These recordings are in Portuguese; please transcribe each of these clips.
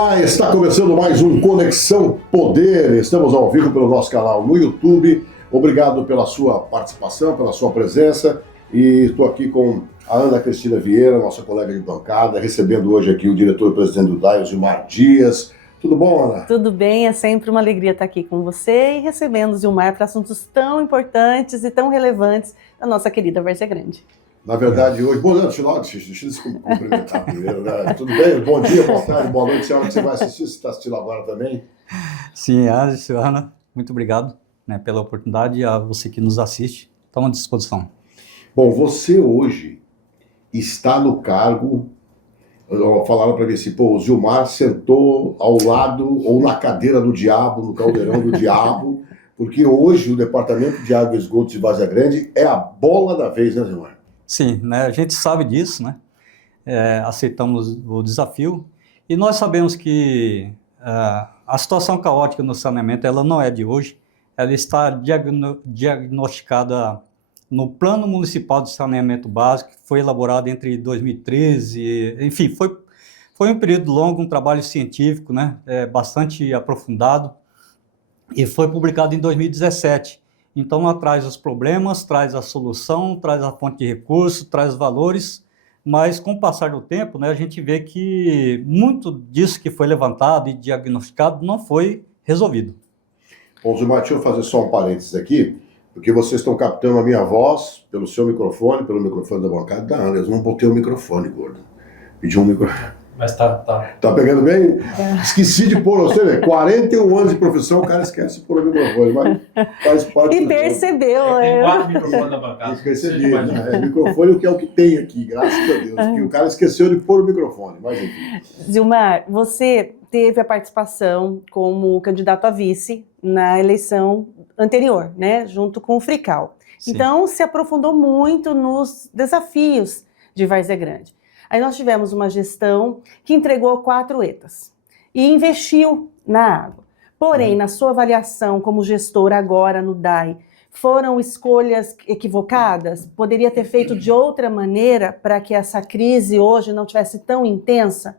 Olá, está começando mais um Conexão Poder. Estamos ao vivo pelo nosso canal no YouTube. Obrigado pela sua participação, pela sua presença. E estou aqui com a Ana Cristina Vieira, nossa colega de bancada, recebendo hoje aqui o diretor-presidente do DAI, Zilmar Dias. Tudo bom, Ana? Tudo bem, é sempre uma alegria estar aqui com você e recebendo o Zilmar para assuntos tão importantes e tão relevantes da nossa querida Várzea Grande. Na verdade, hoje... Bom, deixa eu se cumprimentar primeiro, né? Tudo bem? Bom dia, boa tarde, boa noite. Você vai assistir, você está assistindo agora também? Sim, Ana, muito obrigado, né, pela oportunidade, a você que nos assiste. Estamos à disposição. Bom, você hoje está no cargo... Falaram para mim assim, pô, o Zilmar sentou ao lado ou na cadeira do diabo, no caldeirão do diabo, porque hoje o Departamento de Água e Esgotos de Várzea Grande é a bola da vez, né, Zilmar? Sim, né, a gente sabe disso, né? Aceitamos o desafio e nós sabemos que a situação caótica no saneamento, ela não é de hoje, ela está diagnosticada no Plano Municipal de Saneamento Básico, que foi elaborado entre 2013, enfim, foi um período longo, um trabalho científico, né, bastante aprofundado, e foi publicado em 2017. Então, ela traz os problemas, traz a solução, traz a fonte de recurso, traz valores, mas com o passar do tempo, né, a gente vê que muito disso que foi levantado e diagnosticado não foi resolvido. Bom, Zilmar, deixa eu fazer só um parênteses aqui, porque vocês estão captando a minha voz pelo seu microfone, pelo microfone da bancada da Ana. Eu não botei o microfone, gordo. Pedi um microfone. Mas tá. Tá pegando bem? Esqueci de pôr, você vê, 41 anos de profissão, o cara esquece de pôr o microfone, mas faz parte. E percebeu, Tem 4 microfones na bancada. Percebi, né? Microfone é o que tem aqui, graças a Deus. Que o cara esqueceu de pôr o microfone, mas enfim. Zilmar, você teve a participação como candidato a vice na eleição anterior, né, junto com o Frical. Sim. Então, se aprofundou muito nos desafios de Várzea Grande. Aí nós tivemos uma gestão que entregou 4 ETAs e investiu na água. Porém, na sua avaliação como gestor agora no DAI, foram escolhas equivocadas? Poderia ter feito de outra maneira para que essa crise hoje não tivesse tão intensa?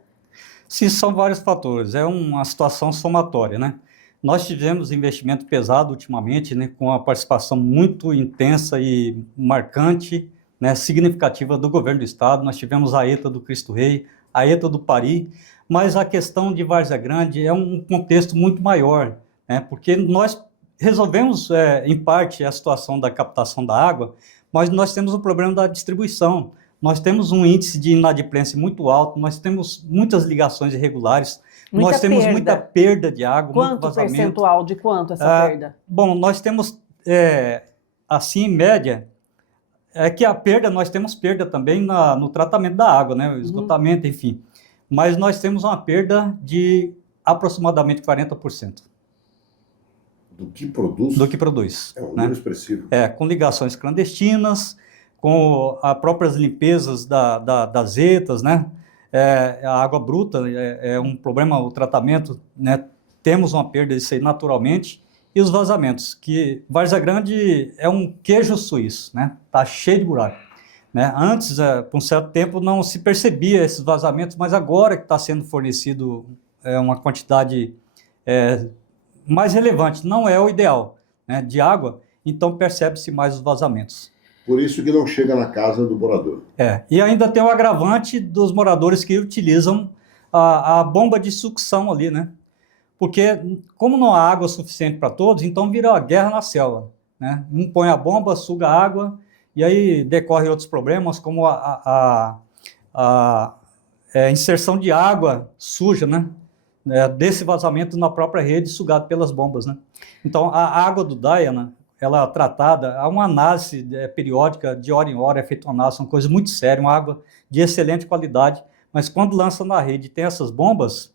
Sim, são vários fatores, é uma situação somatória, né? Nós tivemos investimento pesado ultimamente, né, com a participação muito intensa e marcante, né, significativa do governo do estado. Nós tivemos a ETA do Cristo Rei, a ETA do Pari, mas a questão de Várzea Grande é um contexto muito maior, né, porque nós resolvemos, em parte, a situação da captação da água, mas nós temos o problema da distribuição. Nós temos um índice de inadimplência muito alto, nós temos muitas ligações irregulares, nós temos muita perda de água, muito vazamento. Quanto percentual de quanto essa perda? Bom, nós temos, assim, em média, que a perda, nós temos perda também no tratamento da água, né, o esgotamento, enfim. Mas nós temos uma perda de aproximadamente 40%. Do que produz? Do que produz. É um número expressivo. Com ligações clandestinas, com as próprias limpezas das ETAs, né? A água bruta é um problema, o tratamento, né? Temos uma perda disso aí naturalmente. E os vazamentos, que Várzea Grande é um queijo suíço, né? Tá cheio de buraco, né? Antes, por um certo tempo, não se percebia esses vazamentos, mas agora que está sendo fornecido uma quantidade mais relevante, não é o ideal, né, de água, então percebe-se mais os vazamentos. Por isso que não chega na casa do morador. E ainda tem o agravante dos moradores que utilizam a bomba de sucção ali, né? Porque, como não há água suficiente para todos, então vira uma guerra na selva, né? Um põe a bomba, suga a água, e aí decorrem outros problemas, como a inserção de água suja, né? Desse vazamento na própria rede, sugado pelas bombas, né? Então, a água do DAI, né, ela é tratada, há uma análise periódica, de hora em hora, é feita uma análise, uma coisa muito séria, uma água de excelente qualidade, mas quando lança na rede e tem essas bombas,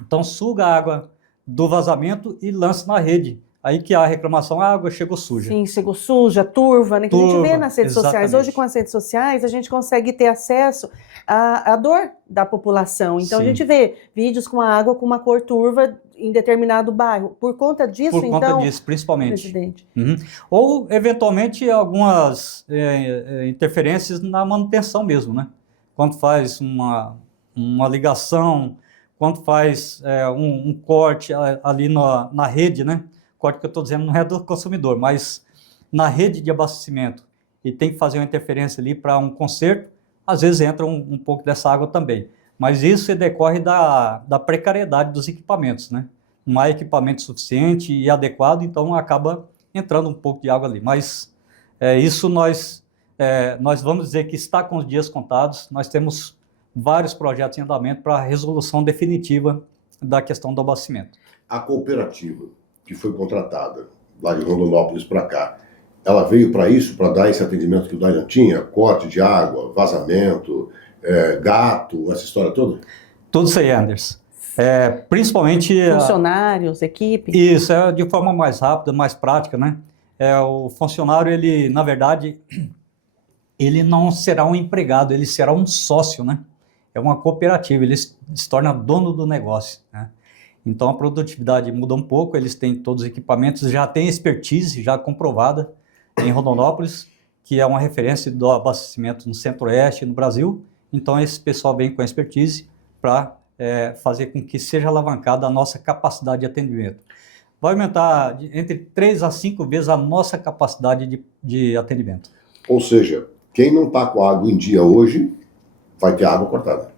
então suga a água do vazamento e lança na rede. Aí que a reclamação, a água chegou suja. Sim, chegou suja, turva, né? Que a gente vê nas redes exatamente. sociais. Hoje, com as redes sociais, a gente consegue ter acesso à dor da população. Então, Sim. a gente vê vídeos com a água com uma cor turva em determinado bairro. Por conta disso, Por conta disso, principalmente. Presidente. Ou, eventualmente, algumas interferências na manutenção mesmo, né? Quando faz uma ligação quando faz um corte ali na rede, né? Corte que eu estou dizendo não é do consumidor, mas na rede de abastecimento, e tem que fazer uma interferência ali para um conserto, às vezes entra um pouco dessa água também. Mas isso decorre da precariedade dos equipamentos, né? Não há equipamento suficiente e adequado, então acaba entrando um pouco de água ali. Mas isso nós vamos dizer que está com os dias contados. Nós temos vários projetos em andamento para a resolução definitiva da questão do abastecimento. A cooperativa que foi contratada lá de Rondonópolis para cá, ela veio para isso, para dar esse atendimento que o DAI tinha? Corte de água, vazamento, gato, essa história toda? Tudo isso aí, Anderson. Principalmente... Funcionários, equipe? Isso, de forma mais rápida, mais prática, né? O funcionário, ele, na verdade, ele não será um empregado, ele será um sócio, né? É uma cooperativa, ele se torna dono do negócio, né? Então, a produtividade muda um pouco, eles têm todos os equipamentos, já têm expertise já comprovada em Rondonópolis, que é uma referência do abastecimento no Centro-Oeste, no Brasil. Então, esse pessoal vem com expertise para fazer com que seja alavancada a nossa capacidade de atendimento. Vai aumentar entre 3 a 5 vezes a nossa capacidade de atendimento. Ou seja, quem não está com a água em dia hoje, vai ter água cortada.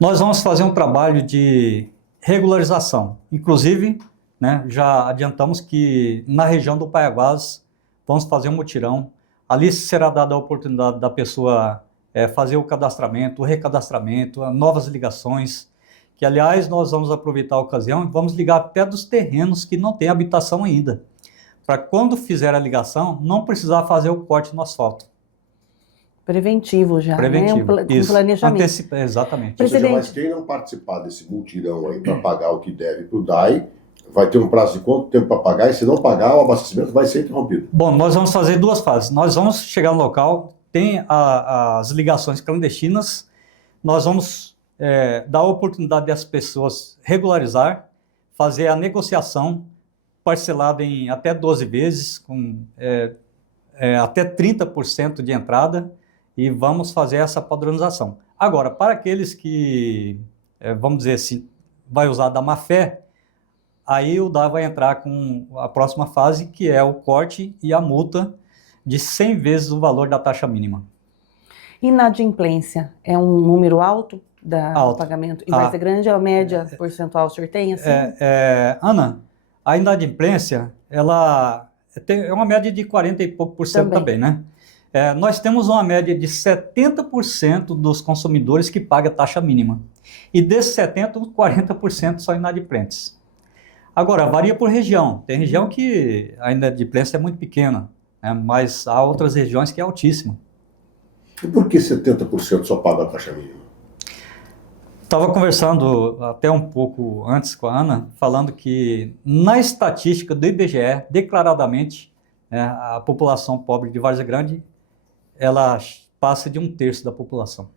Nós vamos fazer um trabalho de regularização. Inclusive, né, já adiantamos que na região do Paiaguás vamos fazer um mutirão. Ali será dada a oportunidade da pessoa fazer o cadastramento, o recadastramento, novas ligações, que aliás nós vamos aproveitar a ocasião e vamos ligar até dos terrenos que não têm habitação ainda, para quando fizer a ligação não precisar fazer o corte no asfalto. Preventivo já, preventivo, né? Um planejamento. Exatamente. Ou seja, mas quem não participar desse mutirão aí para pagar o que deve para o DAI, vai ter um prazo de quanto tempo para pagar? E se não pagar, o abastecimento vai ser interrompido. Bom, nós vamos fazer 2 fases. Nós vamos chegar no local, tem as ligações clandestinas, nós vamos dar a oportunidade das pessoas regularizar, fazer a negociação parcelada em até 12 vezes, com até 30% de entrada, e vamos fazer essa padronização. Agora, para aqueles que, vamos dizer assim, vai usar da má fé, aí o DAI vai entrar com a próxima fase, que é o corte e a multa de 100 vezes o valor da taxa mínima. Inadimplência é um número alto do Alto. pagamento? E vai ser grande, a média percentual o senhor tem? Assim? Ana, a inadimplência, ela é uma média de 40 e pouco por cento também, né? Nós temos uma média de 70% dos consumidores que pagam taxa mínima. E desses 70%, 40% são inadimplentes. Agora, varia por região. Tem região que a inadimplência é muito pequena, né? Mas há outras regiões que é altíssima. E por que 70% só paga a taxa mínima? Estava conversando até um pouco antes com a Ana, falando que na estatística do IBGE, declaradamente, a população pobre de Várzea Grande, ela passa de 1/3 da população.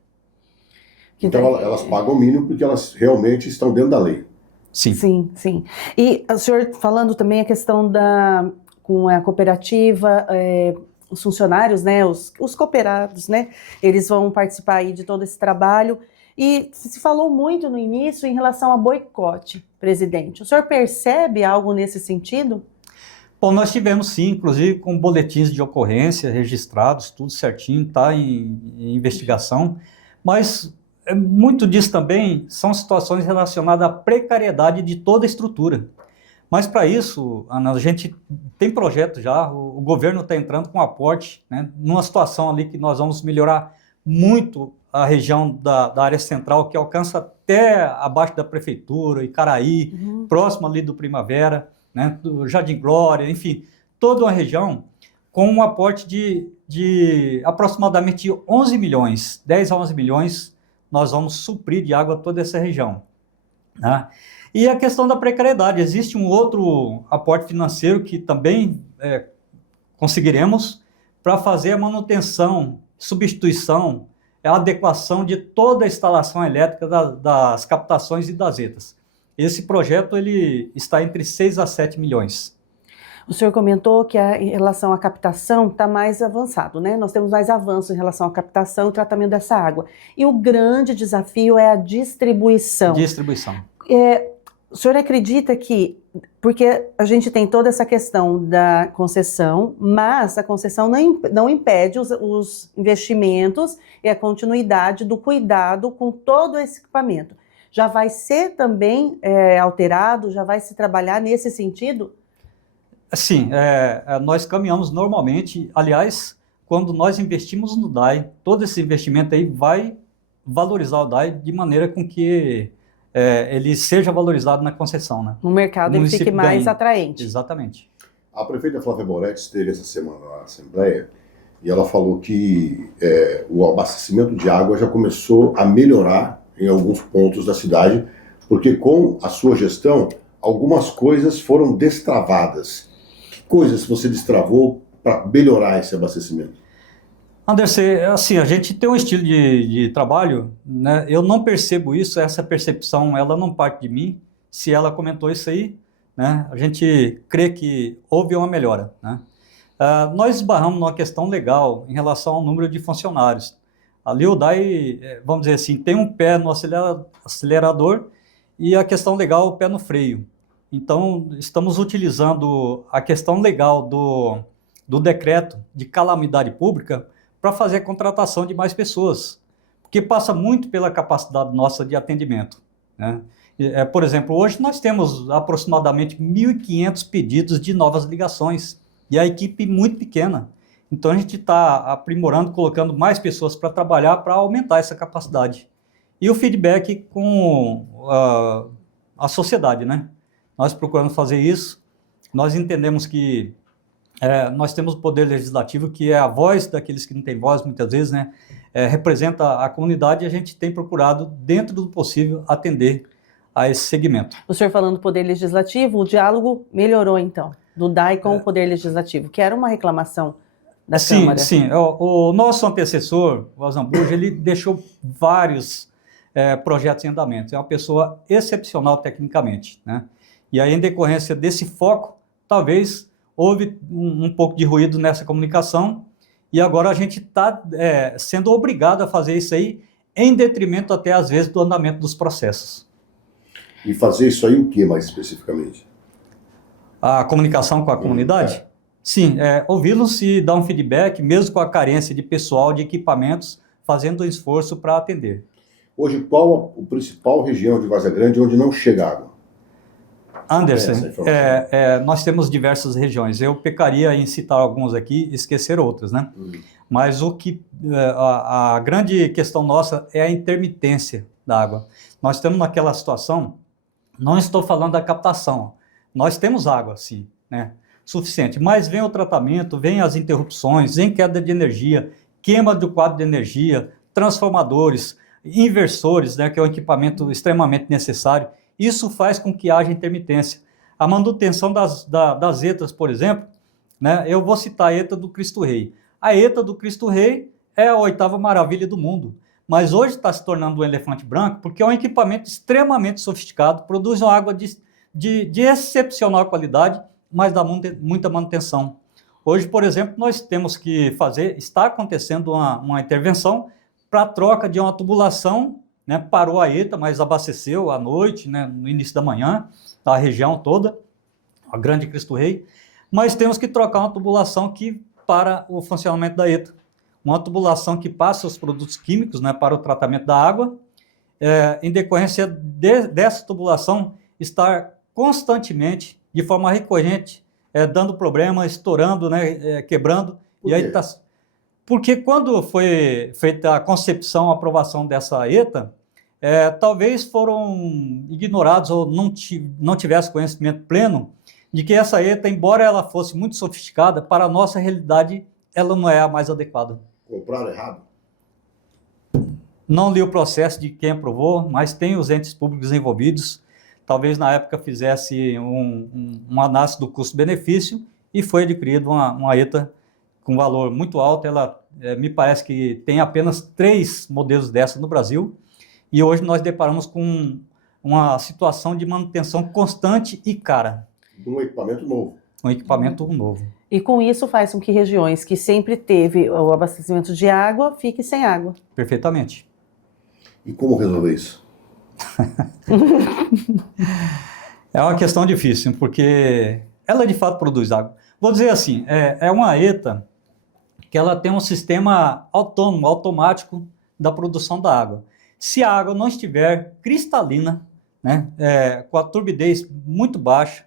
Então elas pagam o mínimo porque elas realmente estão dentro da lei. Sim. Sim, sim. E o senhor falando também a questão com a cooperativa, os funcionários, né, os cooperados, né, eles vão participar aí de todo esse trabalho. E se falou muito no início em relação a boicote, presidente. O senhor percebe algo nesse sentido? Bom, nós tivemos sim, inclusive com boletins de ocorrência registrados, tudo certinho, está em investigação, mas muito disso também são situações relacionadas à precariedade de toda a estrutura. Mas para isso, Ana, a gente tem projeto já, o governo está entrando com aporte, né, numa situação ali que nós vamos melhorar muito a região da área central, que alcança até abaixo da prefeitura, Icaraí, próximo ali do Primavera, né, do Jardim Glória, enfim, toda uma região com um aporte de aproximadamente 11 milhões, 10 a 11 milhões, nós vamos suprir de água toda essa região. Né? E a questão da precariedade, existe um outro aporte financeiro que também conseguiremos para fazer a manutenção, substituição, a adequação de toda a instalação elétrica das captações e das ETAs. Esse projeto ele está entre 6 a 7 milhões. O senhor comentou que em relação à captação está mais avançado, né? Nós temos mais avanço em relação à captação e tratamento dessa água. E o grande desafio é a distribuição. Distribuição. O senhor acredita que, porque a gente tem toda essa questão da concessão, mas a concessão não impede os investimentos e a continuidade do cuidado com todo esse equipamento. Já vai ser também alterado, já vai se trabalhar nesse sentido? Sim, nós caminhamos normalmente, aliás, quando nós investimos no DAI, todo esse investimento aí vai valorizar o DAI de maneira com que ele seja valorizado na concessão, né? No mercado ele fique mais atraente. Exatamente. A prefeita Flávia Moretti esteve essa semana na Assembleia e ela falou que o abastecimento de água já começou a melhorar em alguns pontos da cidade, porque com a sua gestão, algumas coisas foram destravadas. Que coisas você destravou para melhorar esse abastecimento? Anderson, assim, a gente tem um estilo de trabalho, né? Eu não percebo isso, essa percepção, ela não parte de mim. Se ela comentou isso aí, né? A gente crê que houve uma melhora, né? Nós esbarramos numa questão legal em relação ao número de funcionários. Ali o DAI, vamos dizer assim, tem um pé no acelerador e a questão legal, o pé no freio. Então, estamos utilizando a questão legal do decreto de calamidade pública para fazer a contratação de mais pessoas, porque passa muito pela capacidade nossa de atendimento, né? Por exemplo, hoje nós temos aproximadamente 1.500 pedidos de novas ligações, e a equipe muito pequena. Então a gente está aprimorando, colocando mais pessoas para trabalhar, para aumentar essa capacidade. E o feedback com a sociedade, né? Nós procuramos fazer isso, nós entendemos que nós temos o poder legislativo, que é a voz daqueles que não têm voz, muitas vezes, né? Representa a comunidade, e a gente tem procurado, dentro do possível, atender a esse segmento. O senhor falando do poder legislativo, o diálogo melhorou então, do DAI com o poder legislativo, que era uma reclamação da Câmara. Sim. O nosso antecessor, o Azambuja, ele deixou vários projetos em andamento. É uma pessoa excepcional tecnicamente, né? E aí, em decorrência desse foco, talvez houve um pouco de ruído nessa comunicação, e agora a gente está sendo obrigado a fazer isso aí, em detrimento até, às vezes, do andamento dos processos. E fazer isso aí o que, mais especificamente? A comunicação com a comunidade? Sim, ouvi-los e dar um feedback, mesmo com a carência de pessoal, de equipamentos, fazendo um esforço para atender. Hoje, qual a principal região de Várzea Grande onde não chega água? Anderson, nós temos diversas regiões. Eu pecaria em citar algumas aqui e esquecer outras, né? Mas a grande questão nossa é a intermitência da água. Nós estamos naquela situação, não estou falando da captação, nós temos água, sim, né? Suficiente, mas vem o tratamento, vem as interrupções, vem queda de energia, queima do quadro de energia, transformadores, inversores, né, que é um equipamento extremamente necessário. Isso faz com que haja intermitência. A manutenção das ETAs, por exemplo, né, eu vou citar a ETA do Cristo Rei. A ETA do Cristo Rei é a 8ª maravilha do mundo, mas hoje está se tornando um elefante branco porque é um equipamento extremamente sofisticado, produz uma água de excepcional qualidade, mas dá muita manutenção. Hoje, por exemplo, nós temos que está acontecendo uma intervenção para a troca de uma tubulação, né? Parou a ETA, mas abasteceu à noite, né? No início da manhã, a região toda, a Grande Cristo Rei, mas temos que trocar uma tubulação para o funcionamento da ETA. Uma tubulação que passa os produtos químicos, né, para o tratamento da água, em decorrência dessa tubulação estar constantemente, de forma recorrente, dando problema, estourando, né, quebrando. Por quê? Porque quando foi feita a concepção, a aprovação dessa ETA, talvez foram ignorados ou não tivesse conhecimento pleno de que essa ETA, embora ela fosse muito sofisticada, para a nossa realidade, ela não é a mais adequada. Compraram errado? Não li o processo de quem aprovou, mas tem os entes públicos envolvidos. Talvez na época fizesse uma análise do custo-benefício e foi adquirida uma ETA com valor muito alto. Ela me parece que tem apenas 3 modelos dessa no Brasil, e hoje nós deparamos com uma situação de manutenção constante e cara. Um equipamento novo. um equipamento novo. E com isso faz com que regiões que sempre teve o abastecimento de água fiquem sem água. Perfeitamente. E como resolver isso? É uma questão difícil, porque ela de fato produz água. Vou dizer assim, é uma ETA que ela tem um sistema autônomo, automático da produção da água. Se a água não estiver cristalina, né, com a turbidez muito baixa,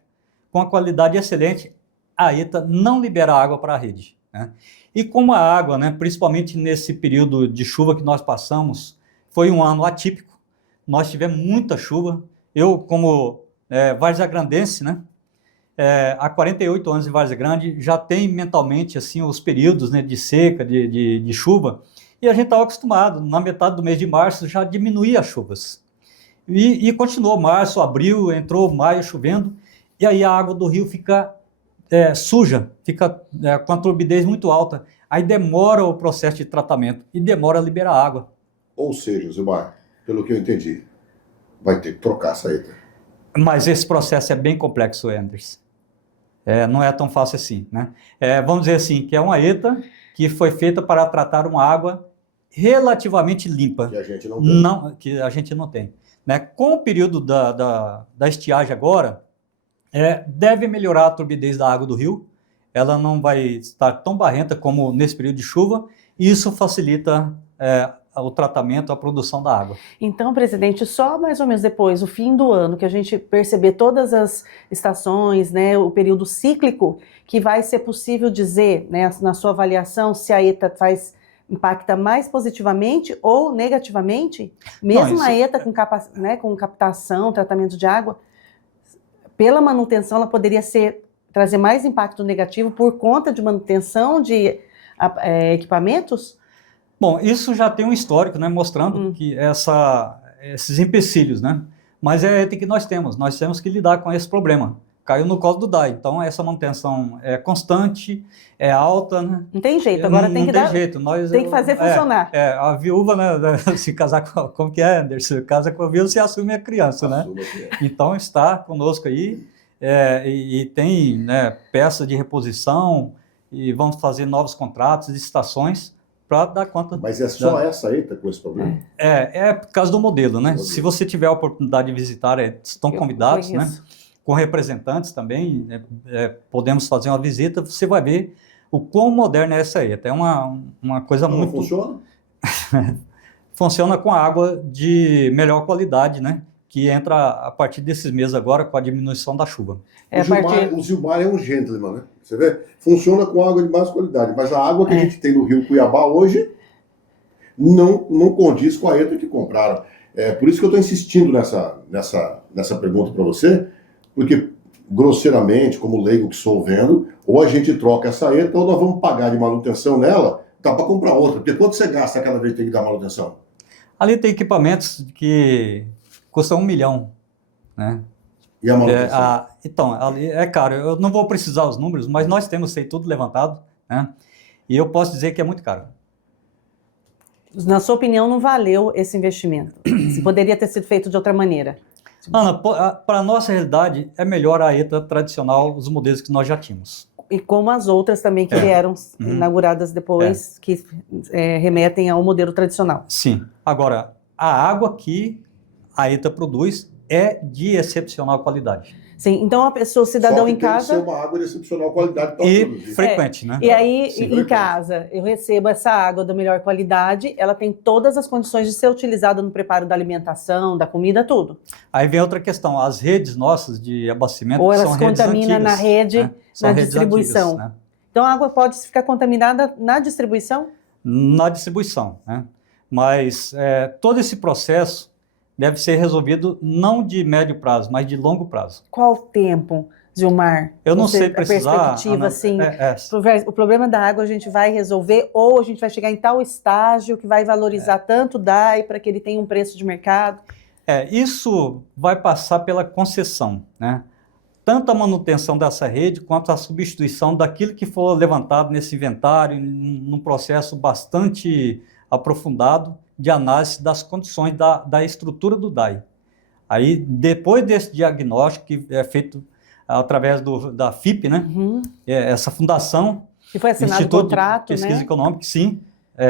com a qualidade excelente, a ETA não libera água para a rede, né? E como a água, né, principalmente nesse período de chuva que nós passamos, foi um ano atípico, nós tivemos muita chuva. Eu, como varzegrandense, né, há 48 anos em Várzea Grande, já tem mentalmente assim, os períodos, né, de seca, de chuva, e a gente estava acostumado, na metade do mês de março já diminuía as chuvas. E continuou março, abril, entrou maio chovendo, e aí a água do rio fica suja, fica com a turbidez muito alta, aí demora o processo de tratamento e demora a liberar água. Ou seja, Zilmar, pelo que eu entendi, vai ter que trocar essa ETA. Mas esse processo é bem complexo, Anders. Não é tão fácil assim, né? Vamos dizer assim, que é uma ETA que foi feita para tratar uma água relativamente limpa. Que a gente não tem. Que a gente não tem, né? Com o período da estiagem agora, deve melhorar a turbidez da água do rio. Ela não vai estar tão barrenta como nesse período de chuva, e isso facilita o tratamento, a produção da água. Então, presidente, só mais ou menos depois, o fim do ano, que a gente perceber todas as estações, né, o período cíclico, que vai ser possível dizer, né, na sua avaliação, se a ETA impacta mais positivamente ou negativamente, mesmo a ETA com captação, tratamento de água, pela manutenção ela poderia trazer mais impacto negativo por conta de manutenção de equipamentos? Bom, isso já tem um histórico, né, mostrando que esses empecilhos, né, mas é a ETA que nós temos que lidar com esse problema. Caiu no colo do DAI, então essa manutenção é constante, é alta, né? Não tem jeito, agora tem que dar, jeito. Tem que fazer funcionar. A viúva, né, se casar com, como que é, Anderson? Casa com a viúva, você assume a criança, né? Então está conosco aí, e tem, né, peça de reposição, e vamos fazer novos contratos de estações para dar conta. Mas é só essa ETA com esse problema? É por causa do modelo, né? Se você tiver a oportunidade de visitar, estão convidados, né? Com representantes também, podemos fazer uma visita, você vai ver o quão moderna é essa ETA. É uma coisa muito... Funciona? Funciona com água de melhor qualidade, né? Que entra a partir desses meses agora com a diminuição da chuva. O Zilmar é um gentleman, né? Você vê? Funciona com água de mais qualidade, mas a água que a gente tem no Rio Cuiabá hoje não condiz com a ETA que compraram. Por isso que eu estou insistindo nessa pergunta para você, porque, grosseiramente, como leigo que sou vendo, ou a gente troca essa ETA ou nós vamos pagar de manutenção nela, dá para comprar outra. Porque quanto você gasta cada vez que tem que dar manutenção? Ali tem equipamentos que custam 1 milhão, né? E a manutenção? Então, ali é caro. Eu não vou precisar os números, mas nós temos isso aí tudo levantado, né? E eu posso dizer que é muito caro. Na sua opinião, não valeu esse investimento? Se poderia ter sido feito de outra maneira? Ana, para a nossa realidade, é melhor a ETA tradicional, os modelos que nós já tínhamos. E como as outras também que vieram inauguradas depois, que remetem ao modelo tradicional. Sim. Agora, a água que a ETA produz é de excepcional qualidade. Sim, então a pessoa, o cidadão em casa... tem que ser uma água de excepcional qualidade para produzir. Frequente, né? E aí, em casa, eu recebo essa água da melhor qualidade, ela tem todas as condições de ser utilizada no preparo da alimentação, da comida, tudo. Aí vem outra questão, as redes nossas de abastecimento ou são redes antigas. Ou elas contaminam na rede, né? Na distribuição. Antigas, né? Então a água pode ficar contaminada na distribuição? Na distribuição, né? Mas todo esse processo deve ser resolvido não de médio prazo, mas de longo prazo. Qual o tempo, Zilmar? Eu não sei precisar. A perspectiva, assim, o problema da água a gente vai resolver ou a gente vai chegar em tal estágio que vai valorizar tanto o DAI para que ele tenha um preço de mercado? Isso vai passar pela concessão, né? Tanto a manutenção dessa rede quanto a substituição daquilo que for levantado nesse inventário, num processo bastante aprofundado de análise das condições da estrutura do DAI. Aí, depois desse diagnóstico que é feito através da FIP, né? Essa fundação, E foi assinado o Instituto contrato, de Pesquisa né? Econômica, sim,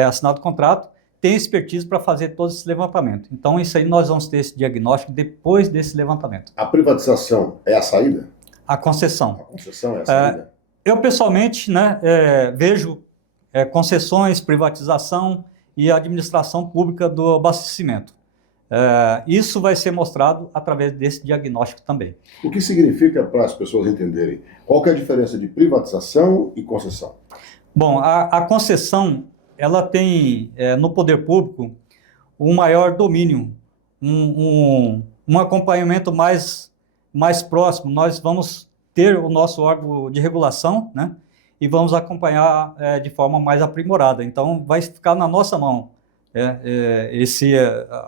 assinado o contrato, tem expertise para fazer todo esse levantamento. Então, isso aí nós vamos ter esse diagnóstico depois desse levantamento. A privatização é a saída? A concessão. A concessão é a saída? Eu, pessoalmente, né, vejo concessões, privatização e administração pública do abastecimento. Isso vai ser mostrado através desse diagnóstico também. O que significa, para as pessoas entenderem, qual que é a diferença de privatização e concessão? Bom, a concessão, ela tem, no poder público, um maior domínio, um acompanhamento mais próximo. Nós vamos ter o nosso órgão de regulação, né? E vamos acompanhar de forma mais aprimorada. Então, vai ficar na nossa mão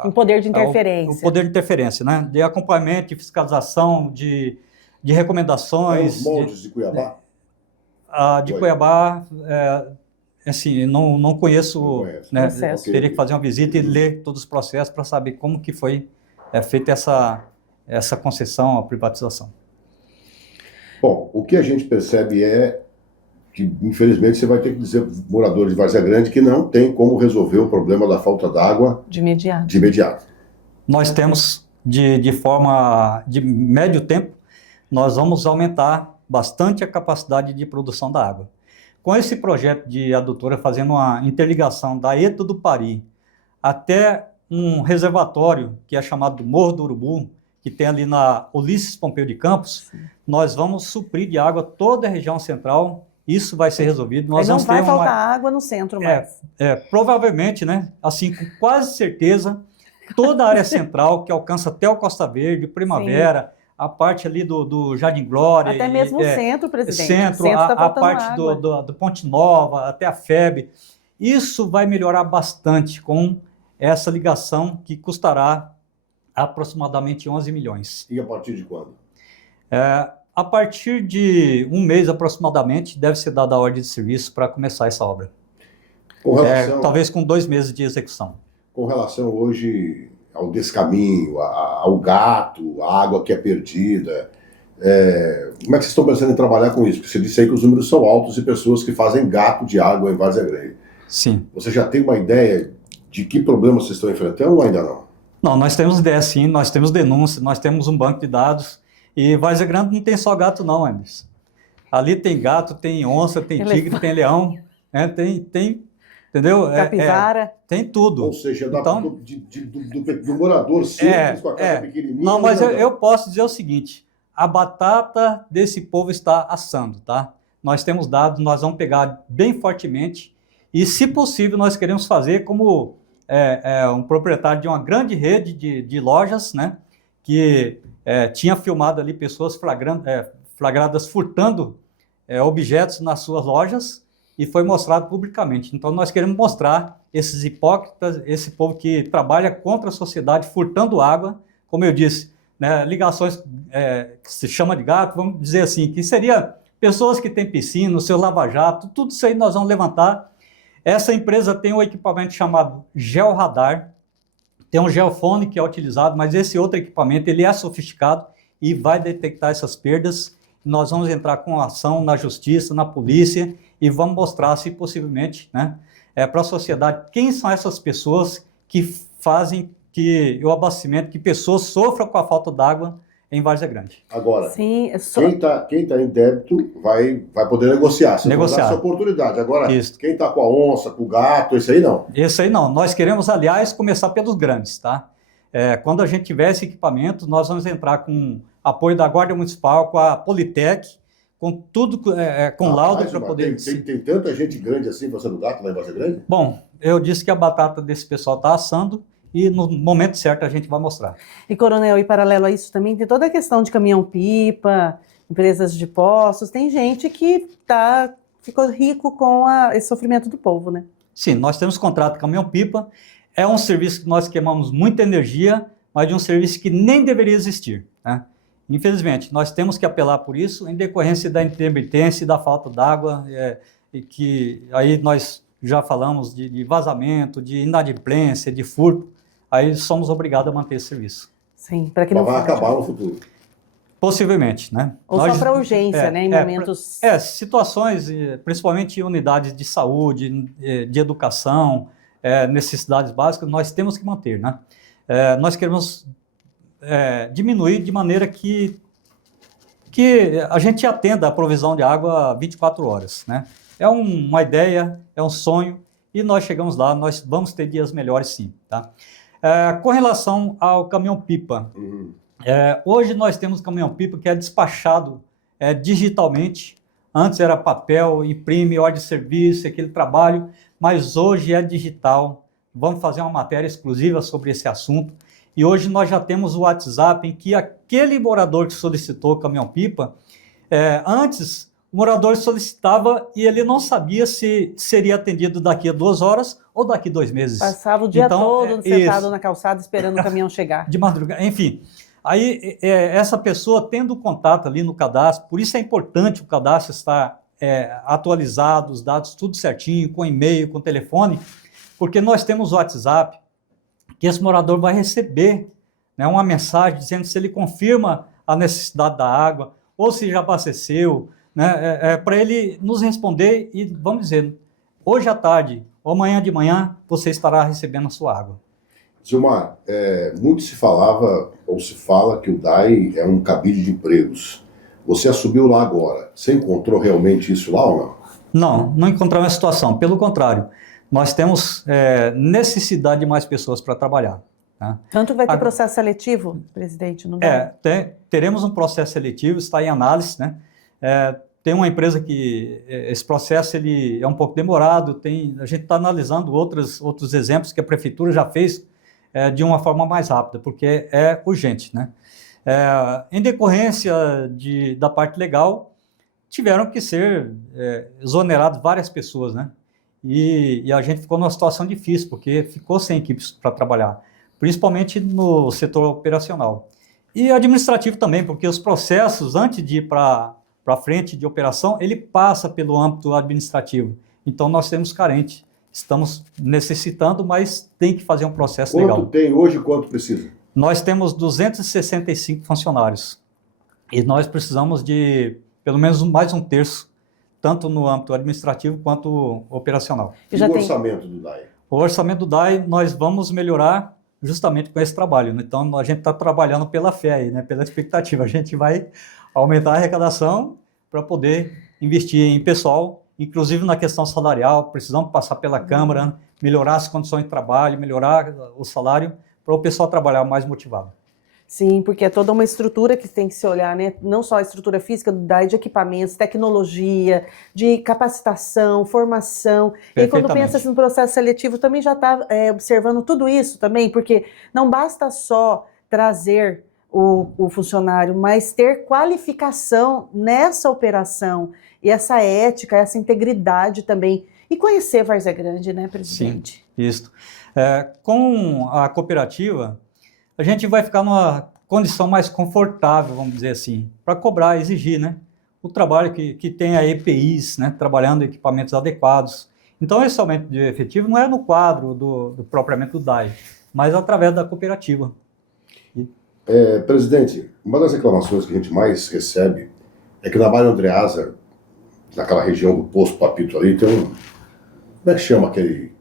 Um poder de interferência. o poder de interferência, né? De acompanhamento, de fiscalização, de recomendações. Os moldes de Cuiabá? De Cuiabá, assim, não conheço, Não conheço. né? Processo. Teria que fazer uma visita e ler todos os processos para saber como que foi feita essa concessão, a privatização. Bom, o que a gente percebe é que, infelizmente, você vai ter que dizer para os moradores de Várzea Grande que não tem como resolver o problema da falta d'água De imediato. de imediato. Nós temos, de forma de médio tempo, nós vamos aumentar bastante a capacidade de produção da água. Com esse projeto de adutora fazendo uma interligação da ETA do Pari até um reservatório que é chamado do Morro do Urubu, que tem ali na Ulisses Pompeu de Campos, nós vamos suprir de água toda a região central. Isso vai ser resolvido. Nós Aí não vamos vai ter faltar água no centro mais. provavelmente, né? Assim, com quase certeza, toda a área central que alcança até o Costa Verde, Primavera, a parte ali do Jardim Glória. Até mesmo o centro, presidente. Centro, O centro tá a faltando parte água. do Ponte Nova, até a FEB. Isso vai melhorar bastante com essa ligação que custará aproximadamente 11 milhões. E a partir de quando? A partir de um mês aproximadamente, deve ser dada a ordem de serviço para começar essa obra. Com relação, Talvez com 2 meses de execução. com relação hoje ao descaminho, ao gato, à água que é perdida, como é que vocês estão pensando em trabalhar com isso? Porque você disse aí que os números são altos e pessoas que fazem gato de água em Várzea Grande. Sim. Você já tem uma ideia de que problema vocês estão enfrentando ou ainda não? Não, nós temos ideia sim, nós temos denúncia, nós temos um banco de dados. E Várzea Grande não tem só gato não, Anderson. Ali tem gato, tem onça, tem tigre, tem leão, né? tem, entendeu? Capivara. Tem tudo. Ou seja, Então, do morador simples com a casa pequenininha. Não, mas eu posso dizer o seguinte, a batata desse povo está assando, tá? Nós temos dados, nós vamos pegar bem fortemente e, se possível, nós queremos fazer como um proprietário de uma grande rede de lojas, né? Que tinha filmado ali pessoas flagradas furtando objetos nas suas lojas e foi mostrado publicamente. Então, nós queremos mostrar esses hipócritas, esse povo que trabalha contra a sociedade, furtando água, como eu disse, né, ligações que se chama de gato, vamos dizer assim, que seria pessoas que têm piscina, o seu lava-jato, tudo isso aí nós vamos levantar. Essa empresa tem um equipamento chamado Georadar, tem um geofone que é utilizado, mas esse outro equipamento ele é sofisticado e vai detectar essas perdas. Nós vamos entrar com ação na justiça, na polícia e vamos mostrar, se possivelmente, né, para a sociedade, quem são essas pessoas que fazem que o abastecimento, que pessoas sofram com a falta d'água em Várzea Grande. Agora, sim, quem tá em débito vai poder negociar. Você negociar. essa oportunidade. Agora, isso. Quem está com a onça, com o gato, esse aí não. Esse aí não. Nós queremos, aliás, começar pelos grandes, tá? Quando a gente tiver esse equipamento, nós vamos entrar com apoio da Guarda Municipal, com a Politec, com tudo, com laudo para poder... Tem tanta gente grande assim fazendo gato lá em Várzea Grande? Bom, eu disse que a batata desse pessoal está assando e no momento certo a gente vai mostrar. E, Coronel, e paralelo a isso também tem toda a questão de caminhão-pipa, empresas de postos, tem gente que ficou rico com esse sofrimento do povo, né? Sim, nós temos contrato caminhão-pipa, é um serviço que nós queimamos muita energia, mas de um serviço que nem deveria existir, né? Infelizmente, nós temos que apelar por isso, em decorrência da intermitência e da falta d'água, e que aí nós já falamos de vazamento, de inadimplência, de furto, aí somos obrigados a manter esse serviço. Sim, para que não vai acabar no futuro. Possivelmente, né? Ou só para urgência, né? Em momentos... Situações, principalmente em unidades de saúde, de educação, necessidades básicas, nós temos que manter, né? Nós queremos diminuir de maneira que a gente atenda a provisão de água 24 horas, né? É uma ideia, é um sonho, e nós chegamos lá, nós vamos ter dias melhores sim, tá? Com relação ao caminhão-pipa, hoje nós temos caminhão-pipa que é despachado digitalmente. Antes era papel, imprime, ordem de serviço, aquele trabalho, mas hoje é digital. Vamos fazer uma matéria exclusiva sobre esse assunto. E hoje nós já temos o WhatsApp em que aquele morador que solicitou o caminhão-pipa, antes o morador solicitava e ele não sabia se seria atendido daqui a 2 horas ou daqui a 2 meses. Passava o dia todo sentado na calçada esperando o caminhão chegar. De madrugada, enfim. Aí, essa pessoa tendo contato ali no cadastro, por isso é importante o cadastro estar atualizado, os dados tudo certinho, com e-mail, com telefone, porque nós temos o WhatsApp, que esse morador vai receber, né, uma mensagem dizendo se ele confirma a necessidade da água, ou se já abasteceu, né, para ele nos responder e, vamos dizer, hoje à tarde ou amanhã de manhã, você estará recebendo a sua água. Zilmar, muito se falava, ou se fala, que o DAI é um cabide de empregos. Você assumiu lá agora. Você encontrou realmente isso lá ou não? Não encontramos a situação. Pelo contrário, nós temos necessidade de mais pessoas para trabalhar. Né? Tanto que vai ter processo seletivo, presidente? Não teremos um processo seletivo, está em análise, né? Tem uma empresa que esse processo ele é um pouco demorado, a gente está analisando outros exemplos que a prefeitura já fez de uma forma mais rápida, porque é urgente, né? Em decorrência da parte legal, tiveram que ser exoneradas várias pessoas, né? E a gente ficou numa situação difícil, porque ficou sem equipes para trabalhar, principalmente no setor operacional. E administrativo também, porque os processos, antes de ir para frente de operação, ele passa pelo âmbito administrativo. Então, nós temos carente. Estamos necessitando, mas tem que fazer um processo legal. Quanto tem hoje e quanto precisa? Nós temos 265 funcionários. E nós precisamos de pelo menos mais um terço, tanto no âmbito administrativo quanto operacional. E o orçamento do DAI? O orçamento do DAI nós vamos melhorar justamente com esse trabalho. Então, a gente está trabalhando pela fé aí, né? Pela expectativa. A gente vai aumentar a arrecadação para poder investir em pessoal, inclusive na questão salarial. Precisamos passar pela Câmara, melhorar as condições de trabalho, melhorar o salário, para o pessoal trabalhar mais motivado. Sim, porque é toda uma estrutura que tem que se olhar, né? Não só a estrutura física do DAI, de equipamentos, tecnologia, de capacitação, formação. E quando pensa no processo seletivo, também já está observando tudo isso também, porque não basta só trazer o funcionário, mas ter qualificação nessa operação, e essa ética, essa integridade também. E conhecer Várzea Grande, né, presidente? Sim, isso. Com a cooperativa, a gente vai ficar numa condição mais confortável, vamos dizer assim, para cobrar, exigir, né? O trabalho que tem a EPIs, né? Trabalhando em equipamentos adequados. Então, esse aumento de efetivo não é no quadro do propriamente do DAI, mas através da cooperativa. Presidente, uma das reclamações que a gente mais recebe é que na Barra Andreasa, naquela região do Poço Papito ali, tem como é que chama aquele...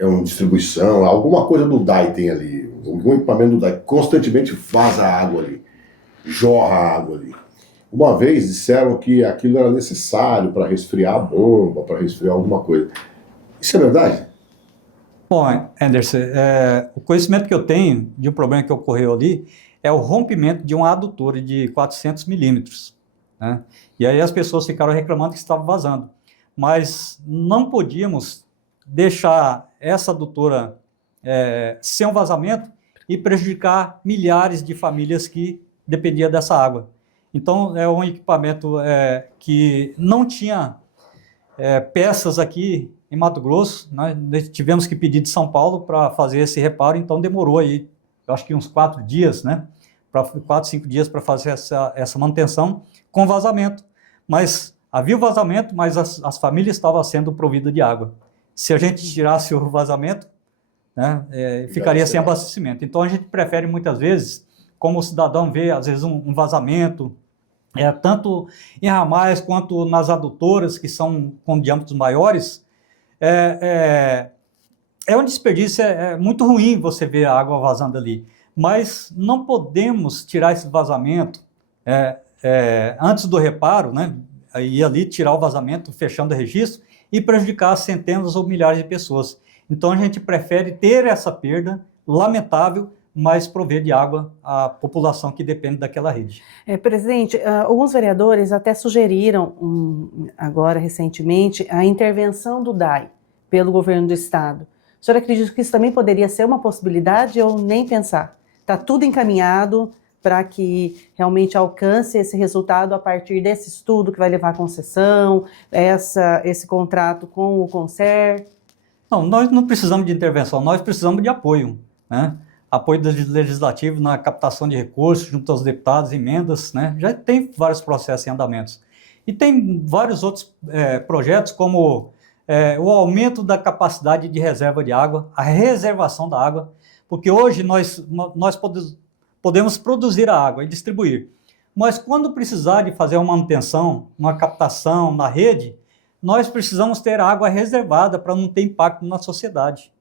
uma distribuição, alguma coisa do DAI tem ali, algum equipamento do DAI, constantemente vaza água ali, jorra água ali. Uma vez disseram que aquilo era necessário para resfriar a bomba, para resfriar alguma coisa. Isso é verdade? Bom, Anderson, o conhecimento que eu tenho de um problema que ocorreu ali é o rompimento de uma adutora de 400 milímetros. Né? E aí as pessoas ficaram reclamando que estava vazando. Mas não podíamos deixar essa adutora sem um vazamento e prejudicar milhares de famílias que dependiam dessa água. Então, é um equipamento que não tinha peças aqui em Mato Grosso, né? Nós tivemos que pedir de São Paulo para fazer esse reparo, então demorou aí, eu acho que uns 4 dias, né? 4, 5 dias para fazer essa manutenção com vazamento. Mas havia o vazamento, mas as famílias estavam sendo providas de água. Se a gente tirasse o vazamento, né, ficaria sem abastecimento. Então, a gente prefere muitas vezes, como o cidadão vê, às vezes, um vazamento tanto em ramais quanto nas adutoras, que são com diâmetros maiores, é um desperdício, é muito ruim você ver a água vazando ali. Mas não podemos tirar esse vazamento antes do reparo, né? Ir ali tirar o vazamento, fechando o registro, e prejudicar centenas ou milhares de pessoas. Então a gente prefere ter essa perda lamentável, mas prover de água à população que depende daquela rede. Presidente, alguns vereadores até sugeriram, agora recentemente, a intervenção do DAI pelo governo do estado. O senhor acredita que isso também poderia ser uma possibilidade ou nem pensar? Está tudo encaminhado para que realmente alcance esse resultado a partir desse estudo que vai levar à concessão, esse contrato com o Concer? Não, nós não precisamos de intervenção, nós precisamos de apoio, né? Apoio do legislativo na captação de recursos junto aos deputados, emendas, né? Já tem vários processos em andamentos. E tem vários outros projetos, como o aumento da capacidade de reserva de água, a reservação da água, porque hoje nós podemos produzir a água e distribuir, mas quando precisar de fazer uma manutenção, uma captação na rede, nós precisamos ter água reservada para não ter impacto na sociedade,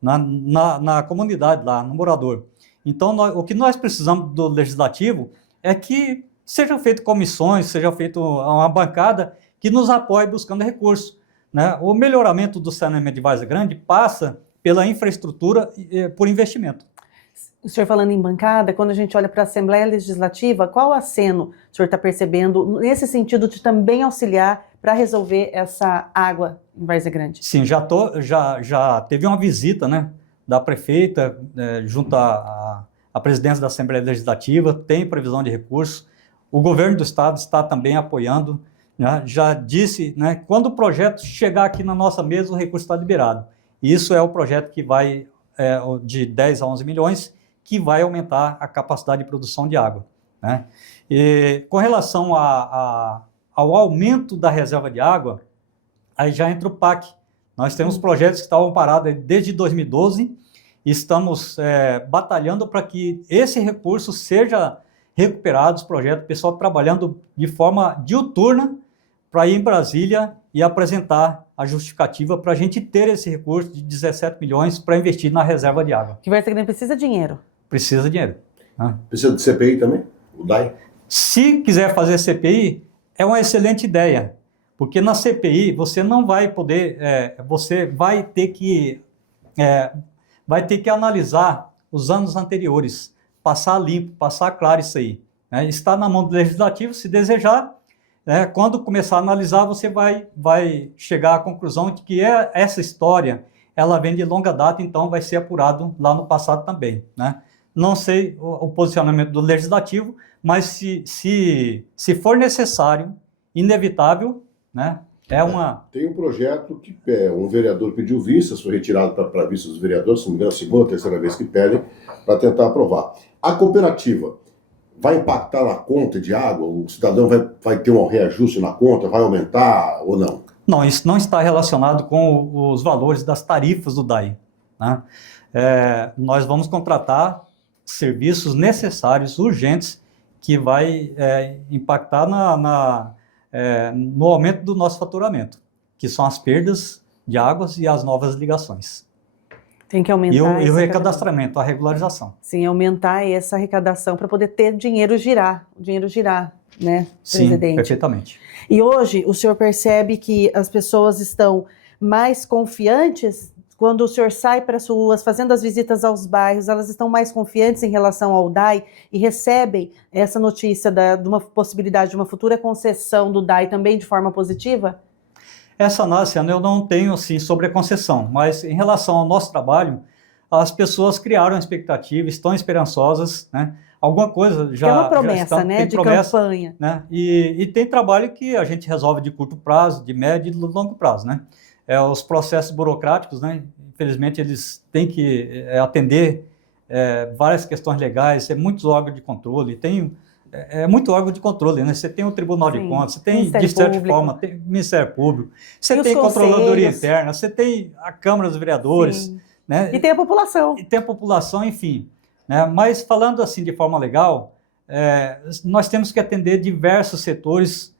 na comunidade lá, no morador. Então, o que nós precisamos do legislativo é que sejam feitas comissões, seja feita uma bancada que nos apoie buscando recursos, né? O melhoramento do saneamento de Várzea Grande passa pela infraestrutura por investimento. O senhor falando em bancada, quando a gente olha para a Assembleia Legislativa, qual aceno o senhor está percebendo nesse sentido de também auxiliar para resolver essa água em Várzea Grande? Sim, já teve uma visita, né, da prefeita junto à presidência da Assembleia Legislativa, tem previsão de recursos, o governo do estado está também apoiando, né, já disse, né, quando o projeto chegar aqui na nossa mesa, o recurso está liberado. Isso é o projeto que vai de 10 a 11 milhões, que vai aumentar a capacidade de produção de água, né? E com relação ao aumento da reserva de água, aí já entra o PAC. Nós temos projetos que estavam parados desde 2012 e estamos batalhando para que esse recurso seja recuperado, os projetos, o pessoal trabalhando de forma diuturna para ir em Brasília e apresentar a justificativa para a gente ter esse recurso de 17 milhões para investir na reserva de água. Que Várzea Grande precisa de dinheiro. Precisa de dinheiro. Né? Precisa de CPI também? O DAI? Se quiser fazer CPI, é uma excelente ideia, porque na CPI você não vai poder, você vai ter que analisar os anos anteriores, passar limpo, passar claro isso aí, né? Está na mão do legislativo, se desejar, quando começar a analisar, você vai chegar à conclusão de que essa história, ela vem de longa data, então vai ser apurado lá no passado também, né? Não sei o posicionamento do legislativo, mas se for necessário, inevitável, né? Tem um projeto que um vereador pediu vistas, foi retirado para vista dos vereadores, se não me engano, a segunda ou terceira vez que pedem, para tentar aprovar. A cooperativa vai impactar na conta de água? O cidadão vai ter um reajuste na conta? Vai aumentar ou não? Não, isso não está relacionado com os valores das tarifas do DAI, né? Nós vamos contratar serviços necessários, urgentes, que vai impactar no aumento do nosso faturamento, que são as perdas de águas e as novas ligações. Tem que aumentar e o recadastramento, a regularização. Sim, aumentar essa arrecadação para poder ter o dinheiro girar, né, presidente? Sim, perfeitamente. E hoje o senhor percebe que as pessoas estão mais confiantes quando o senhor sai para as ruas, fazendo as visitas aos bairros, elas estão mais confiantes em relação ao DAI e recebem essa notícia de uma possibilidade de uma futura concessão do DAI também de forma positiva? Essa análise eu não tenho, assim, sobre a concessão, mas em relação ao nosso trabalho, as pessoas criaram expectativa, estão esperançosas, né? Alguma coisa já... É uma promessa, né, de campanha. Né? E tem trabalho que a gente resolve de curto prazo, de médio e de longo prazo, né? Os processos burocráticos, né? Infelizmente, eles têm que atender várias questões legais, muitos órgãos de controle, muito órgão de controle, né? Você tem o Tribunal de Contas, você tem, de certa forma, tem o Ministério Público, você tem Controladoria Interna, você tem a Câmara dos Vereadores, né? E tem a população. E tem a população, enfim. Né? Mas falando assim de forma legal, nós temos que atender diversos setores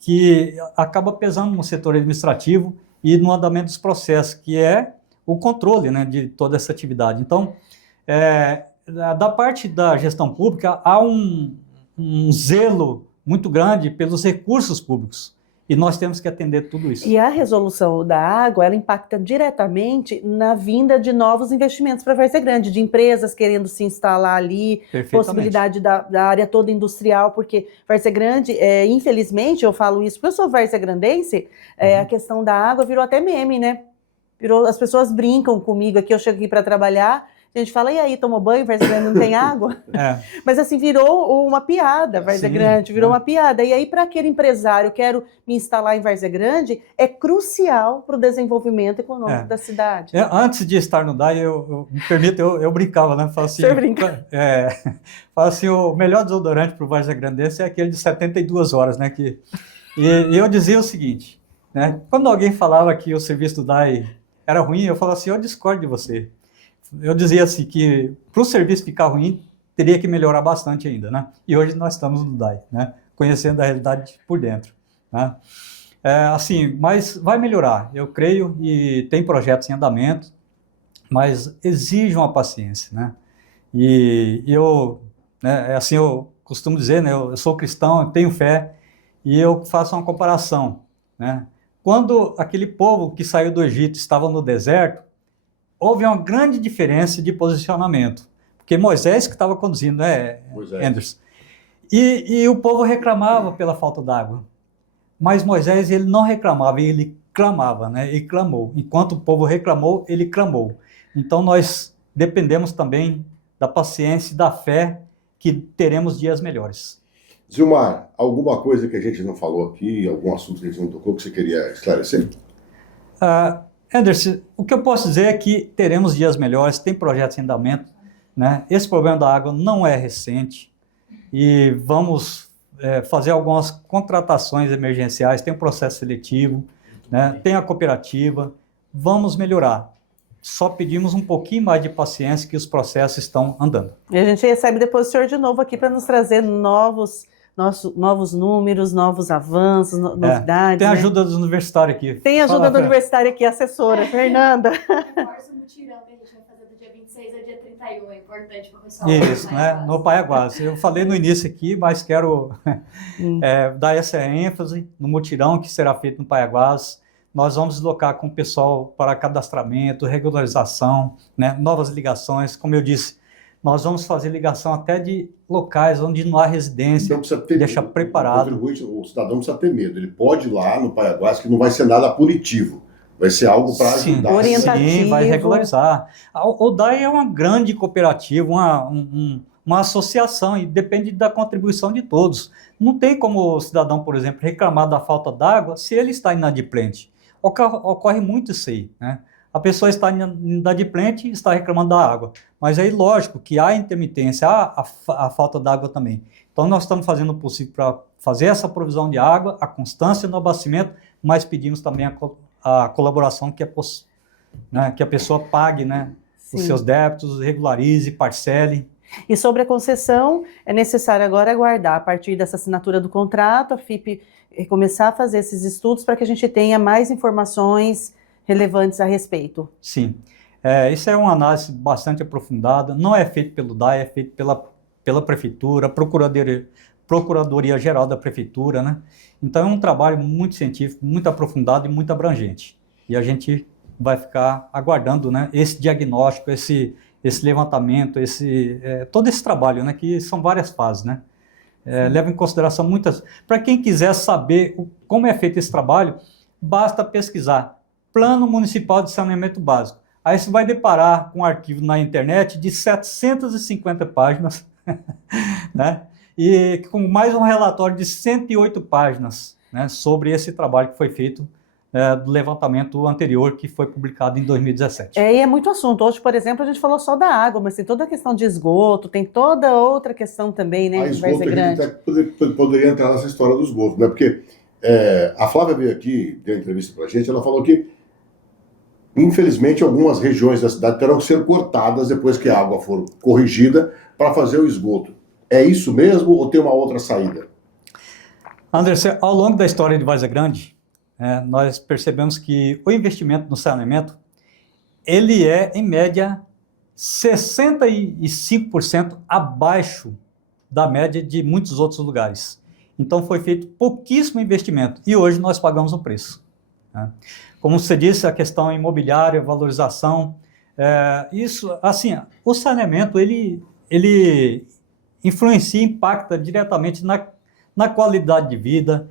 que acaba pesando no setor administrativo e no andamento dos processos, que é o controle, né, de toda essa atividade. Então, da parte da gestão pública, há um zelo muito grande pelos recursos públicos, e nós temos que atender tudo isso. E a resolução da água, ela impacta diretamente na vinda de novos investimentos para Várzea Grande, de empresas querendo se instalar ali, possibilidade da área toda industrial, porque Várzea Grande, infelizmente, eu falo isso porque eu sou várzea-grandense, a questão da água virou até meme, né? As pessoas brincam comigo aqui, eu chego aqui para trabalhar, a gente fala, e aí, tomou banho, Várzea Grande não tem água? Mas assim, virou uma piada, Várzea Grande, virou uma piada. E aí, para aquele empresário, quero me instalar em Várzea Grande, é crucial para o desenvolvimento econômico da cidade. Antes de estar no DAI, me permito, eu brincava, né? Falo assim, você brinca? Falo assim, o melhor desodorante para o Várzea Grandense é aquele de 72 horas, né? E eu dizia o seguinte, né? Quando alguém falava que o serviço do DAI era ruim, eu falava assim, eu discordo de você. Eu dizia assim que para o serviço ficar ruim, teria que melhorar bastante ainda, né? E hoje nós estamos no DAI, né? Conhecendo a realidade por dentro, né? Assim, mas vai melhorar, eu creio, e tem projetos em andamento, mas exige uma paciência, né? E eu, né, assim, eu costumo dizer, né? Eu sou cristão, eu tenho fé, e eu faço uma comparação, né? Quando aquele povo que saiu do Egito estava no deserto, houve uma grande diferença de posicionamento, porque Moisés que estava conduzindo, né, Anderson? E o povo reclamava pela falta d'água, mas Moisés, ele não reclamava, ele clamava, né, e clamou. Enquanto o povo reclamou, ele clamou. Então nós dependemos também da paciência e da fé que teremos dias melhores. Zilmar, alguma coisa que a gente não falou aqui, algum assunto que a gente não tocou que você queria esclarecer? Anderson, o que eu posso dizer é que teremos dias melhores, tem projetos em andamento, né? Esse problema da água não é recente e vamos fazer algumas contratações emergenciais, tem um processo seletivo, né? Tem a cooperativa, vamos melhorar. Só pedimos um pouquinho mais de paciência que os processos estão andando. E a gente recebe depois o senhor de novo aqui para nos trazer novos números, novos avanços, novidades. Tem a ajuda dos universitários aqui. Tem a ajuda do universitário aqui, assessora, Fernanda. Reforça o mutirão que a gente vai fazer do dia 26 ao dia 31, é importante para o pessoal. Isso, né? No Paiaguás. Eu falei no início aqui, mas quero dar essa ênfase no mutirão que será feito no Paiaguás. Nós vamos deslocar com o pessoal para cadastramento, regularização, né? Novas ligações, como eu disse. Nós vamos fazer ligação até de locais onde não há residência, então precisa ter deixar medo. preparado. O cidadão precisa ter medo. Ele pode ir lá no Paiaguás, que não vai ser nada punitivo. Vai ser algo para ajudar. Orientativo. Sim, vai regularizar. O DAI é uma grande cooperativa, uma associação, e depende da contribuição de todos. Não tem como o cidadão, por exemplo, reclamar da falta d'água se ele está inadimplente. Ocorre muito isso aí, né? A pessoa está inadimplente e está reclamando da água. Mas aí, lógico, que há intermitência, há a falta d'água também. Então, nós estamos fazendo o possível para fazer essa provisão de água, a constância no abastecimento, mas pedimos também a colaboração que a pessoa pague, né, os seus débitos, regularize, parcele. E sobre a concessão, é necessário agora aguardar, a partir dessa assinatura do contrato, a FIP começar a fazer esses estudos para que a gente tenha mais informações relevantes a respeito. Sim, isso é uma análise bastante aprofundada, não é feito pelo DAI, é feito pela Prefeitura, Procuradoria Geral da Prefeitura, né? Então é um trabalho muito científico, muito aprofundado e muito abrangente. E a gente vai ficar aguardando, né, esse diagnóstico, esse levantamento, todo esse trabalho, né, que são várias fases, né? Leva em consideração muitas... Para quem quiser saber como é feito esse trabalho, basta pesquisar Plano Municipal de Saneamento Básico. Aí você vai deparar com um arquivo na internet de 750 páginas, né? E com mais um relatório de 108 páginas, né, sobre esse trabalho que foi feito do levantamento anterior, que foi publicado em 2017. E é muito assunto. Hoje, por exemplo, a gente falou só da água, mas tem toda a questão de esgoto, tem toda outra questão também, né? A esgoto, a gente até poderia entrar nessa história do esgoto, né? Porque a Flávia veio aqui, deu entrevista pra gente, ela falou que infelizmente, algumas regiões da cidade terão que ser cortadas depois que a água for corrigida para fazer o esgoto. É isso mesmo ou tem uma outra saída? Anderson, ao longo da história de Várzea Grande, nós percebemos que o investimento no saneamento, ele é, em média, 65% abaixo da média de muitos outros lugares. Então foi feito pouquíssimo investimento e hoje nós pagamos o preço. Como você disse, a questão imobiliária, valorização, isso, assim, o saneamento, ele influencia, impacta diretamente na qualidade de vida,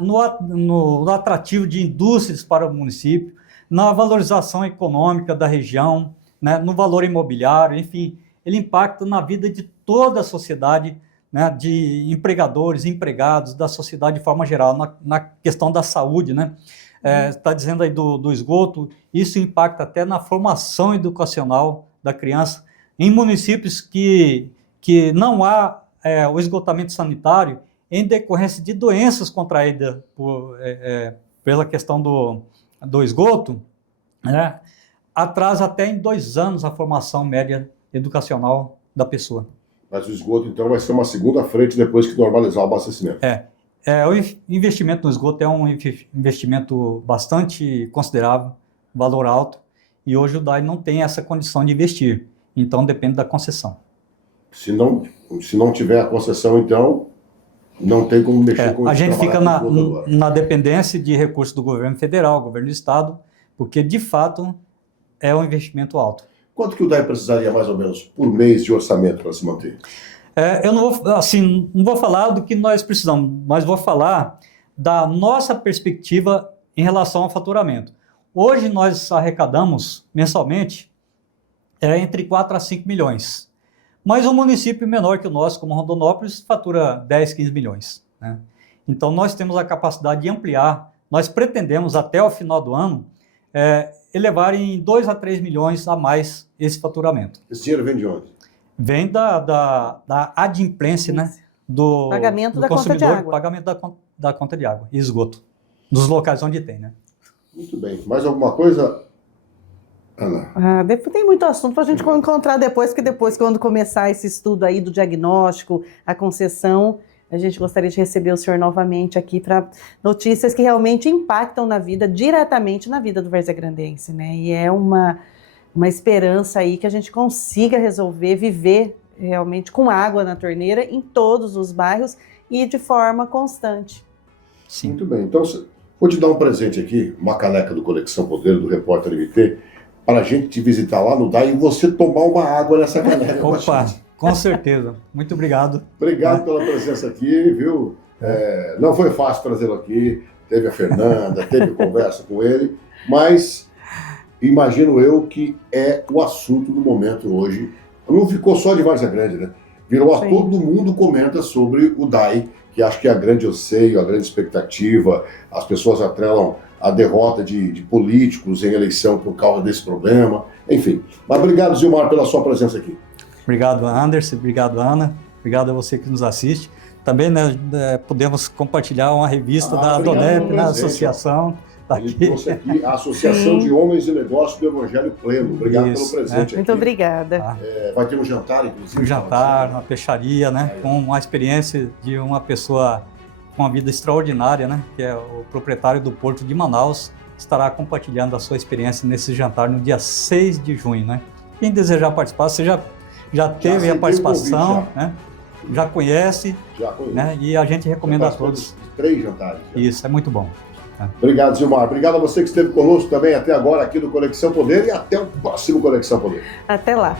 no atrativo de indústrias para o município, na valorização econômica da região, né, no valor imobiliário, enfim, ele impacta na vida de toda a sociedade, né, de empregadores, empregados, da sociedade de forma geral, na questão da saúde, né? Está dizendo aí do esgoto, isso impacta até na formação educacional da criança. Em municípios que não há o esgotamento sanitário, em decorrência de doenças contraídas pela questão do esgoto, né, atrasa até em 2 anos a formação média educacional da pessoa. Mas o esgoto, então, vai ser uma segunda frente depois que normalizar o abastecimento. O investimento no esgoto é um investimento bastante considerável, valor alto, e hoje o DAI não tem essa condição de investir, então depende da concessão. Se não tiver a concessão, então, não tem como mexer com isso. A gente fica na dependência de recursos do governo federal, governo do estado, porque de fato é um investimento alto. Quanto que o DAI precisaria, mais ou menos, por mês de orçamento para se manter? Eu não vou falar do que nós precisamos, mas vou falar da nossa perspectiva em relação ao faturamento. Hoje nós arrecadamos mensalmente entre 4 a 5 milhões, mas um município menor que o nosso, como Rondonópolis, fatura 10, 15 milhões. Né? Então nós temos a capacidade de ampliar, nós pretendemos até o final do ano elevar em 2 a 3 milhões a mais esse faturamento. Esse dinheiro vem de onde? Vem da adimplência, né, do pagamento da conta de água. Pagamento da conta de água e esgoto, nos locais onde tem, né? Muito bem. Mais alguma coisa, Ana? Tem muito assunto para a gente encontrar depois, quando começar esse estudo aí do diagnóstico, a concessão, a gente gostaria de receber o senhor novamente aqui para notícias que realmente impactam diretamente na vida do varzegrandense, né? E é uma esperança aí que a gente consiga resolver, viver realmente com água na torneira em todos os bairros e de forma constante. Sim. Muito bem. Então, vou te dar um presente aqui, uma caneca do Conexão Poder, do Repórter MT, para a gente te visitar lá no DAI e você tomar uma água nessa caneca. Opa, com certeza. Muito obrigado. Obrigado pela presença aqui, viu? Não foi fácil trazê-lo aqui, teve a Fernanda, teve conversa com ele, mas imagino eu que é o assunto do momento hoje. Não ficou só de Várzea Grande, né? Virou a todo mundo comenta sobre o DAI, que acho que é a grande anseio, a grande expectativa. As pessoas atrelam a derrota de políticos em eleição por causa desse problema. Enfim. Mas obrigado, Zilmar, pela sua presença aqui. Obrigado, Anderson. Obrigado, Ana. Obrigado a você que nos assiste. Também, né, podemos compartilhar uma revista da DONEP, na associação. Ele trouxe aqui a Associação de Homens de Negócios do Evangelho Pleno. Obrigado pelo presente aqui. Muito obrigada. Vai ter um jantar, inclusive? Um jantar, uma peixaria, né? Com uma experiência de uma pessoa com uma vida extraordinária, né? Que é o proprietário do Porto de Manaus, estará compartilhando a sua experiência nesse jantar no dia 6 de junho, né? Quem desejar participar, você já teve a participação, né? Já conhece, né? E a gente recomenda a todos. 3 jantares. Isso, é muito bom. Obrigado, Zilmar. Obrigado a você que esteve conosco também até agora aqui no Conexão Poder e até o próximo Conexão Poder. Até lá.